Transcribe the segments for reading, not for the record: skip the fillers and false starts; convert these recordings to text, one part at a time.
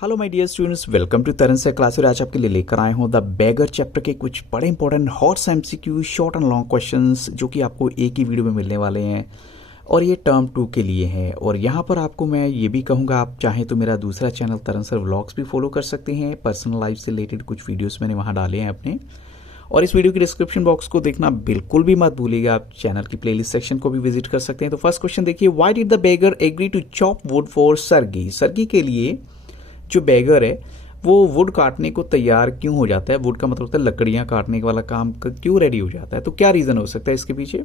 Hello my dear students, welcome to तरन से class. और आज आपके लिए लेकर आए हूँ द बेगर चैप्टर के कुछ बड़े important hot MCQ short and long questions जो कि आपको एक ही वीडियो में मिलने वाले हैं और ये टर्म 2 के लिए है। और यहाँ पर आपको मैं ये भी कहूँगा, आप चाहें तो मेरा दूसरा चैनल तरन सर व्लॉग्स भी फॉलो कर सकते हैं। पर्सनल लाइफ से रिलेटेड कुछ वीडियोज़ मैंने वहाँ डाले हैं अपने। और इस वीडियो की डिस्क्रिप्शन बॉक्स को देखना बिल्कुल भी मत भूलिएगा। आप चैनल की प्लेलिस्ट सेक्शन को भी विजिट कर सकते हैं। तो फर्स्ट क्वेश्चन देखिए, why did the beggar agree to chop wood for Sergei? Sergei के लिए जो बेगर है वो वुड काटने को तैयार क्यों हो जाता है? वुड का मतलब होता है लकड़ियां काटने वाला काम क्यों रेडी हो जाता है? तो क्या रीजन हो सकता है इसके पीछे?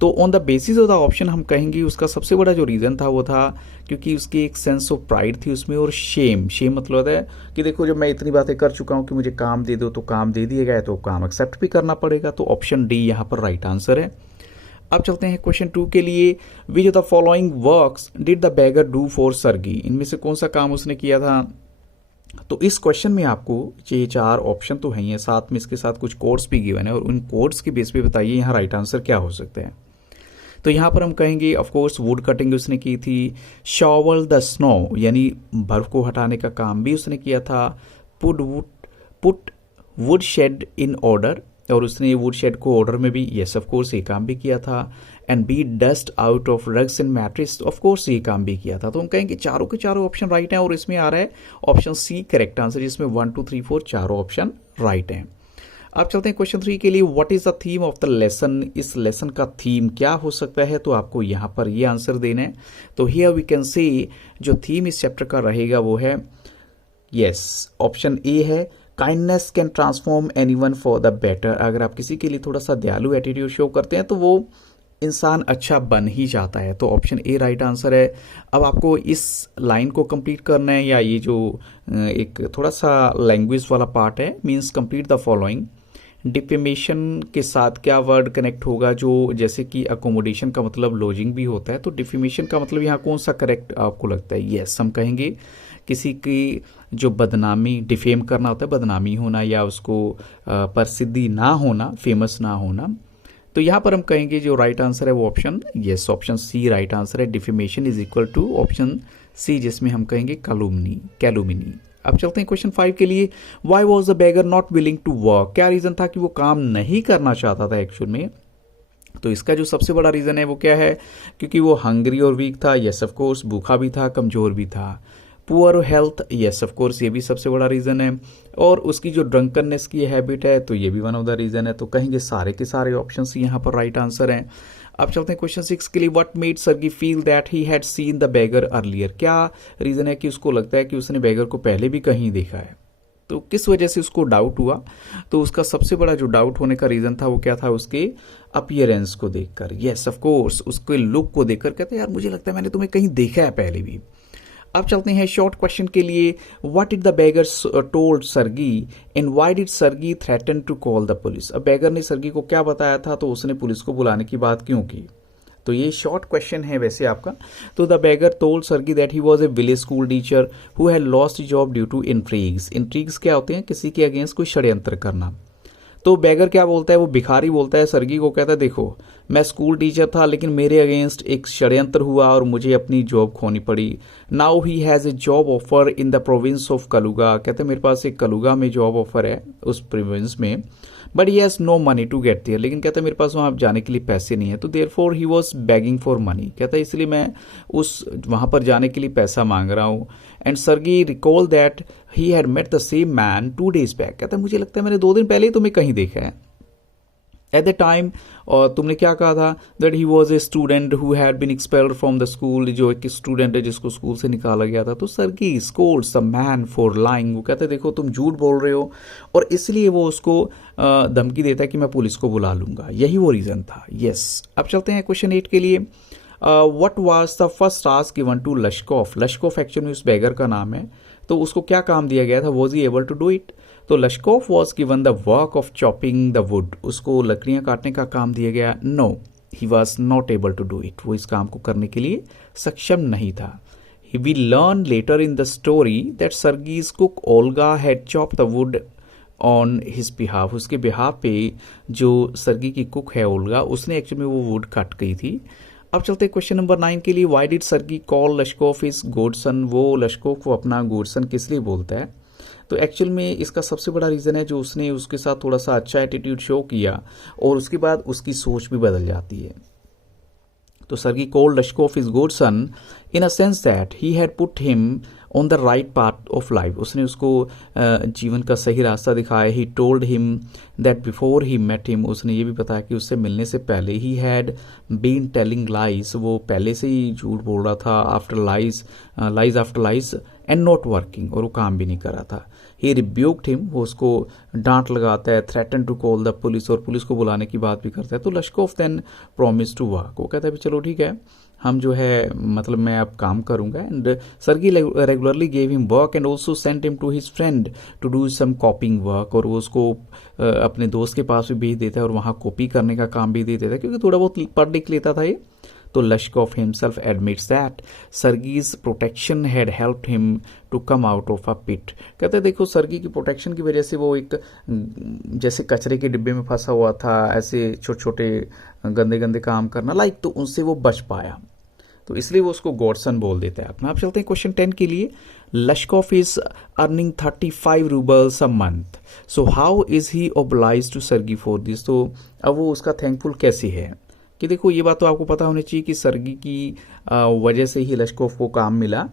तो on the basis of the option हम कहेंगे उसका सबसे बड़ा जो रीजन था वो था क्योंकि उसकी एक सेंस ऑफ प्राइड थी उसमें, और शेम मतलब होता है कि देखो जब मैं इतनी बातें कर चुका हूं कि मुझे काम दे दो, तो काम दे दिया गया है तो काम एक्सेप्ट भी करना पड़ेगा। तो ऑप्शन डी यहाँ पर राइट आंसर है। अब चलते हैं क्वेश्चन 2 के लिए। Which of the following works did the beggar do for Sergei? इनमें से कौन सा काम उसने किया था? तो इस क्वेश्चन में आपको ये 4 ऑप्शन तो हैं, साथ में इसके साथ कुछ कोड्स भी गिवन है और उन कोड्स के बेस पे बताइए यहाँ राइट आंसर क्या हो सकते हैं। तो यहाँ पर हम कहेंगे ऑफ कोर्स वुड कटिंग उसने की थी, शॉवल द स्नो यानी बर्फ को हटाने का काम भी उसने किया था, put wood shed in order, और उसने वुड शेड को ऑर्डर में भी यस ऑफ कोर्स ये काम भी किया था, and beat dust out of rugs and mattress of course ये काम भी किया था। तो हम कहेंगे चारों के चारों ऑप्शन राइट हैं और इसमें आ रहा है ऑप्शन सी करेक्ट आंसर, जिसमें 1 2 3 4 चारों ऑप्शन राइट हैं। अब चलते हैं क्वेश्चन 3 के लिए। What is the theme of the lesson? इस लेसन का थीम क्या हो सकता है? तो आपको यहाँ पर ये आंसर देना है। तो हियर वी कैन सी जो थीम इस चैप्टर का रहेगा वो है यस ऑप्शन ए है, kindness can transform anyone for the better. अगर आप किसी के लिए थोड़ा सा दयालु एटीट्यूड शो करते हैं तो वो इंसान अच्छा बन ही जाता है। तो ऑप्शन ए राइट आंसर है। अब आपको इस लाइन को कंप्लीट करना है, या ये जो एक थोड़ा सा लैंग्वेज वाला पार्ट है, means complete the following. Defamation के साथ क्या वर्ड कनेक्ट होगा? जो जैसे कि अकोमोडेशन का मतलब लॉजिंग भी होता है, तो डिफेमेशन का मतलब यहाँ कौन सा करेक्ट आपको लगता है? यस हम कहेंगे किसी की जो बदनामी, डिफेम करना होता है बदनामी होना या उसको प्रसिद्धि ना होना, फेमस ना होना। तो यहाँ पर हम कहेंगे जो राइट आंसर है वो option yes option C right answer है। Defamation is equal to option C, जिसमें हम कहेंगे कैलुमिनी। अब चलते हैं क्वेश्चन 5 के लिए। Why was the beggar not willing to work? क्या रीजन था कि वो काम नहीं करना चाहता था एक्चुअल में? तो इसका जो सबसे बड़ा रीजन है वो क्या है? क्योंकि वो हंग्री और वीक था, यस ऑफ कोर्स, भूखा भी था, कमजोर भी था। Poor health, yes of course ये भी सबसे बड़ा रीजन है। और उसकी जो ड्रंकननेस की हैबिट है तो ये भी वन ऑफ द रीजन है। तो कहेंगे सारे के सारे ऑप्शंस यहाँ पर राइट आंसर हैं। अब चलते हैं क्वेश्चन 6 के लिए। What made Sergei feel that he had seen the beggar earlier? क्या रीजन है कि उसको लगता है कि उसने बेगर को पहले भी कहीं देखा है? तो किस वजह से उसको डाउट हुआ? तो उसका सबसे बड़ा जो डाउट होने का रीजन था वो क्या था? उसके अपीयरेंस को देखकर, यस ऑफ कोर्स उसके लुक को देखकर कहते हैं यार मुझे लगता है मैंने तुम्हें कहीं देखा है पहले भी। अब चलते हैं शॉर्ट क्वेश्चन के लिए। What did the beggar told Sergei and why did Sergei threaten to call the police? अब बेगर ने सर्गी को क्या बताया था, तो उसने पुलिस को बुलाने की बात क्यों की? तो ये शॉर्ट क्वेश्चन है वैसे आपका। तो the beggar told Sergei that he was a village school teacher who had lost job due to intrigues. Intrigues क्या होते हैं? किसी के अगेंस्ट कोई षड्यंत्र करना। तो बेगर क्या बोलता है? वो भिखारी बोलता है सर्गी को, कहता है देखो मैं स्कूल टीचर था लेकिन मेरे अगेंस्ट एक षड्यंत्र हुआ और मुझे अपनी जॉब खोनी पड़ी। Now he has a job offer in the province of कलुगा। कहते हैं मेरे पास एक कलुगा में जॉब ऑफर है उस प्रोविंस में, but he has no money to get there. लेकिन कहता है मेरे पास वहाँ जाने के लिए पैसे नहीं है, तो therefore he was begging for money. कहता है इसलिए मैं उस वहाँ पर जाने के लिए पैसा मांग रहा हूँ। And Sergei recall that he had met the same man 2 days back. कहता है मुझे लगता है मैंने 2 दिन पहले ही तुम्हें कहीं देखा है। एट द टाइम, और तुमने क्या कहा था? That he was a student who had been expelled from the school. जो एक स्टूडेंट है जिसको स्कूल से निकाला गया था। तो Sergei scolds the man for lying. वो कहते देखो तुम झूठ बोल रहे हो, और इसलिए वो उसको धमकी देता है कि मैं पुलिस को बुला लूंगा। यही वो रीजन था। यस अब चलते हैं क्वेश्चन 8 के लिए। What was the first task given to Lushkoff? Lushkoff actually उस बेगर का नाम है। तो उसको क्या काम दिया गया था? Was he able to do it? तो Lushkoff was given the work of chopping the wood. उसको लकड़ियां काटने का काम दिया गया। No he was not able to do it. वो इस काम को करने के लिए सक्षम नहीं था। We learn later in the story that Sergei's cook Olga had chop the wood on his behalf. उसके बिहाफ पे जो सर्गी की कुक है ओल्गा, उसने एक्चुअली वो वुड काट गई थी। अब चलते हैं क्वेश्चन नंबर 9 के लिए। Why did Sergei call Lushkoff is godson? वो लश्कोफ को अपना गोडसन किस लिए बोलता है? तो एक्चुअल में इसका सबसे बड़ा रीज़न है जो उसने उसके साथ थोड़ा सा अच्छा एटीट्यूड शो किया और उसके बाद उसकी सोच भी बदल जाती है। तो Sergei called Lushkoff is godson in a sense that he had put him on the right path of life. उसने उसको जीवन का सही रास्ता दिखाया। He told him that before he met him, उसने ये भी बताया कि उससे मिलने से पहले he had been telling lies, वो पहले से ही झूठ बोल रहा था। After lies after lies and not working, और वो काम भी नहीं कर रहा था। ही रिब्यूक्ड हिम, वो उसको डांट लगाता है। Threaten to call the police, और पुलिस को बुलाने की बात भी करता है। तो Lushkoff then promise to work, वो कहता है चलो ठीक है, हम जो है मतलब मैं अब काम करूंगा। And Sergei regularly gave him work and also sent him to his friend to do some copying work, और वो उसको अपने दोस्त के पास भी भेज देता है और वहाँ कॉपी करने का काम भी दे देता है, क्योंकि थोड़ा बहुत पढ़ लिख लेता था ये। तो Lushkoff himself admits that Sergei's protection had helped him to come out of a pit. कहते हैं देखो सर्गी की प्रोटेक्शन की वजह से वो एक जैसे कचरे के डिब्बे में फंसा हुआ था, ऐसे छोटे छोटे गंदे गंदे काम करना लाइक, तो उनसे वो बच पाया, तो इसलिए वो उसको गॉडसन बोल देते हैं अपना। आप चलते हैं क्वेश्चन 10 के लिए। Lushkoff is earning 35 roubles a month, so how is he obliged to Sergei for this? तो अब वो उसका थैंकफुल कैसे है कि देखो ये बात तो आपको पता होनी चाहिए कि सर्गी की वजह से ही लश्कोफ को काम मिला।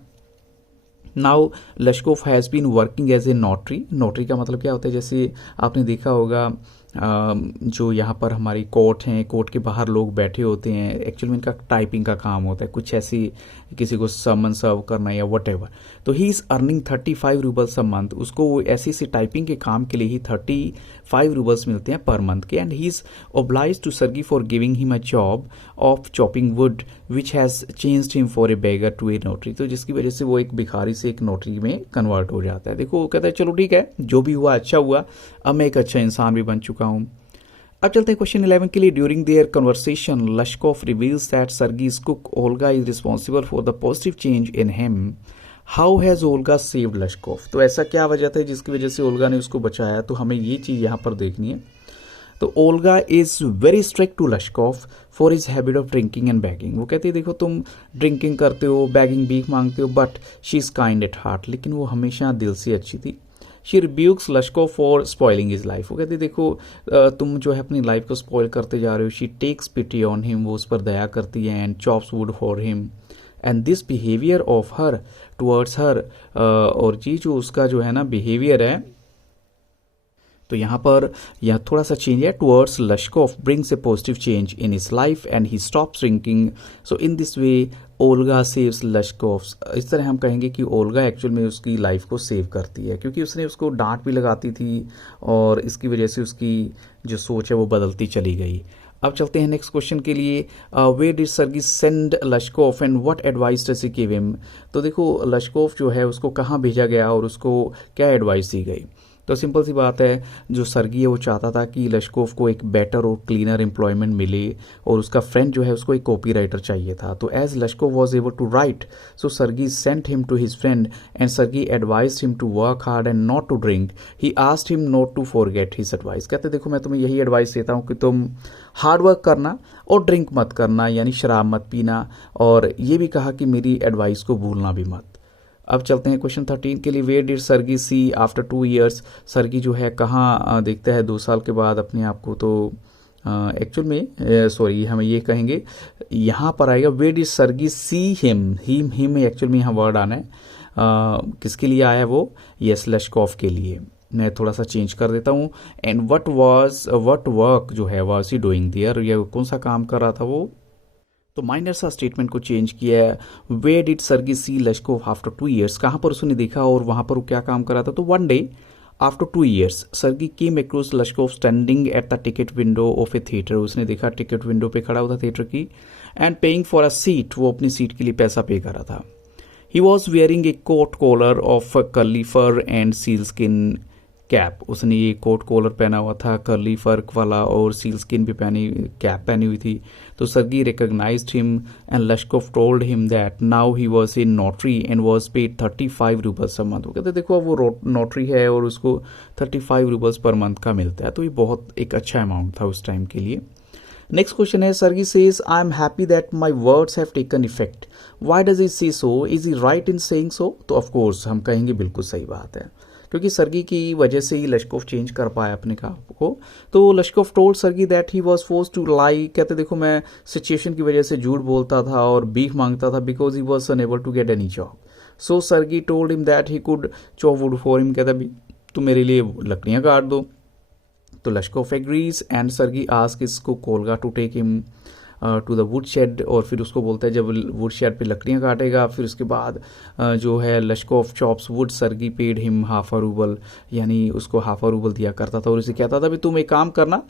Now Lushkoff has been working as a notary. Notary का मतलब क्या होता है, जैसे आपने देखा होगा जो यहाँ पर हमारी कोर्ट हैं, कोर्ट के बाहर लोग बैठे होते हैं, एक्चुअली में इनका टाइपिंग का काम होता है, कुछ ऐसी किसी को समन सर्व करना या वट एवर। तो he is earning 35 roubles a month, उसको ऐसी टाइपिंग के काम के लिए ही 35 रूबल्स मिलते हैं पर मंथ के। And he is obliged to Sergei for giving him a job of chopping wood which has changed him for a beggar to a notary, तो जिसकी वजह से वो एक भिखारी से एक नोटरी में कन्वर्ट हो जाता है। देखो वो कहता है चलो ठीक है, जो भी हुआ अच्छा हुआ, अब मैं एक अच्छा इंसान भी बन चुका हूँ। अब चलते हैं क्वेश्चन 11 के लिए। During their conversation Lushkoff reveals that Sergei's cook Olga is responsible for the positive change in him. How has Olga saved Lushkoff? तो ऐसा क्या वजह था जिसकी वजह से ओल्गा ने उसको बचाया, तो हमें ये चीज़ यहाँ पर देखनी है। तो Olga is very strict to Lushkoff for his habit of drinking and begging. वो कहती है देखो तुम ड्रिंकिंग करते हो, बैगिंग भीख मांगते हो, but she is kind at heart, लेकिन वो हमेशा दिल से अच्छी थी। She rebukes Lushkoff for spoiling his life. वो कहती देखो तुम जो है अपनी लाइफ को स्पॉइल करते जा रहे हो। She takes pity on him, वो उस पर दया करती है। And chops wood for him, and this behaviour of her towards her, और ये जो उसका जो है ना बिहेवियर है, तो यहाँ पर यह थोड़ा सा चेंज है। Towards Lushkoff brings a positive change in his life and he stops drinking. So in this way Olga saves Lushkoff. इस तरह हम कहेंगे कि ओल्गा एक्चुअल में उसकी लाइफ को सेव करती है, क्योंकि उसने उसको डांट भी लगाती थी और इसकी वजह से उसकी जो सोच है वो बदलती चली गई। अब चलते हैं नेक्स्ट क्वेश्चन के लिए। Where did Sergei send Lushkoff and what advice does he give him? तो देखो लश्कोफ जो है उसको कहाँ भेजा गया और उसको क्या एडवाइस दी गई? तो सिंपल सी बात है, जो सर्गी है वो चाहता था कि लश्कोफ को एक बेटर और क्लीनर एम्प्लॉयमेंट मिले, और उसका फ्रेंड जो है उसको एक कॉपीराइटर चाहिए था। तो as Lushkoff was able to write, so Sergei sent him to his friend and Sergei advised him to work hard and not to drink. He asked him not to forget his advice. कहते देखो मैं तुम्हें यही advice देता हूँ कि तुम hard work करना और ड्रिंक मत करना, यानी शराब मत पीना, और ये भी कहा कि मेरी एडवाइस को भूलना भी मत। अब चलते हैं क्वेश्चन 13 के लिए। Where did Sergei see after 2 years? Sergei जो है कहाँ देखता है 2 साल के बाद अपने आप को? तो एक्चुअल में सॉरी हम ये कहेंगे यहाँ पर आएगा where did Sergei see him. Him actual में यहाँ वर्ड आना है, किसके लिए आया है वो? यस लश्कोफ के लिए। मैं थोड़ा सा चेंज कर देता हूँ। एंड व्हाट वर्क जो है वाज ही डूइंग देयर, ये कौन सा काम कर रहा था वो? तो माइनर सा स्टेटमेंट को चेंज किया है। Where did Sergei see Lushkoff after 2 years? कहाँ पर उसने देखा और वहाँ पर वो क्या काम कर रहा था? तो one day after 2 years Sergei came across Lushkoff standing at the ticket window of a theatre. उसने देखा टिकट विंडो पे खड़ा हुआ था थिएटर की। And paying for a seat, वो अपनी सीट के लिए पैसा पे कर रहा था। He was wearing a coat collar of curly fur and seal skin cap. उसने ये कोट कॉलर पहना हुआ था, कर्ली फर वाला, और सील स्किन भी कैप पहनी हुई थी। तो Sergei recognised him and Lushkoff told him that now he was in notary and was paid 35 roubles per month. वो कहते देखो अब वो नोटरी है और उसको 35 रूबल्स पर मंथ का मिलता है, तो ये बहुत एक अच्छा अमाउंट था उस टाइम के लिए। नेक्स्ट क्वेश्चन है, Sergei says I am happy that my words have taken effect, why does he say so, is he right in saying so? तो ऑफकोर्स हम कहेंगे बिल्कुल सही बात है, क्योंकि सर्गी की वजह से ही लश्कोफ चेंज कर पाया अपने काम को। तो Lushkoff told Sergei that he was force to lie, कहते देखो मैं सिचुएशन की वजह से झूठ बोलता था और बीफ मांगता था, because he was unable to get any job. So Sergei told him that he could chop wood for him, कहता भी तुम मेरे लिए लकड़ियाँ काट दो। तो Lushkoff agrees and Sergei ask his cook Olga to take him to the wood shed, और फिर उसको बोलता है जब वुड शेड पे लकड़ियाँ काटेगा, फिर उसके बाद जो है Lushkoff chops wood, Sergei paid him half a rouble, यानी उसको हाफ अ रूबल दिया करता था और उसे कहता था भी तुम एक काम करना,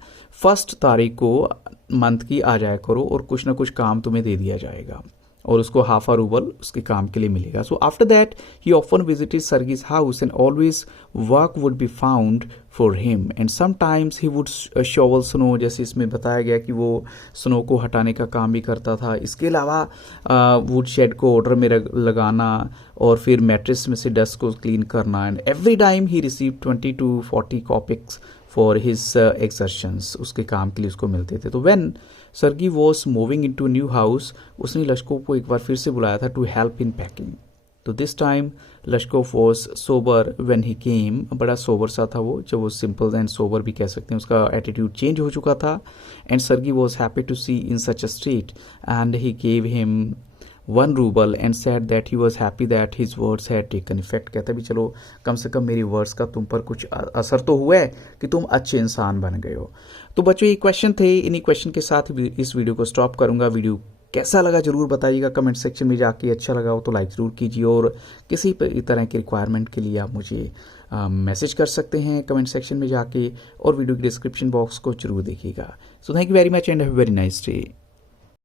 1 तारीख को मंथ की आ जाया करो और कुछ ना कुछ काम तुम्हें दे दिया जाएगा, और उसको हाफ अ रूबल उसके काम के लिए मिलेगा। So after that he often visited Sergei's house and always work would be found for him and sometimes he would shovel snow, जैसे इसमें बताया गया कि वो स्नो को हटाने का काम भी करता था। इसके अलावा वुड शेड को ऑर्डर में लगाना और फिर मैट्रेस में से डस्ट को क्लीन करना, and every time he receive 20 to 40 kopecks for his exertions, उसके काम के लिए उसको मिलते थे। तो when Sergei was moving in to new house, उसने लश्कोफ को एक बार फिर से बुलाया था टू हेल्प इन पैकिंग। तो this time Lushkoff was sober when he came, बड़ा सोबर सा था वो, जब वो सिंपल एंड सोबर भी कह सकते हैं, उसका एटीट्यूड चेंज हो चुका था। And Sergei was happy to see in such a state and he gave him 1 rouble and said that he was happy that his words had taken effect, कहते भी चलो कम से कम मेरी वर्ड्स का तुम पर कुछ असर तो हुआ है कि तुम अच्छे इंसान बन गए हो। तो बच्चों ये क्वेश्चन थे, इन्हीं क्वेश्चन के साथ इस वीडियो को स्टॉप करूंगा। वीडियो कैसा लगा जरूर बताइएगा कमेंट सेक्शन में जाके, अच्छा लगा हो तो लाइक ज़रूर कीजिए, और किसी तरह की रिक्वायरमेंट के लिए आप मुझे मैसेज कर सकते हैं कमेंट सेक्शन में जाके, और वीडियो की डिस्क्रिप्शन बॉक्स को जरूर देखिएगा। So thank you very much and have a very nice day.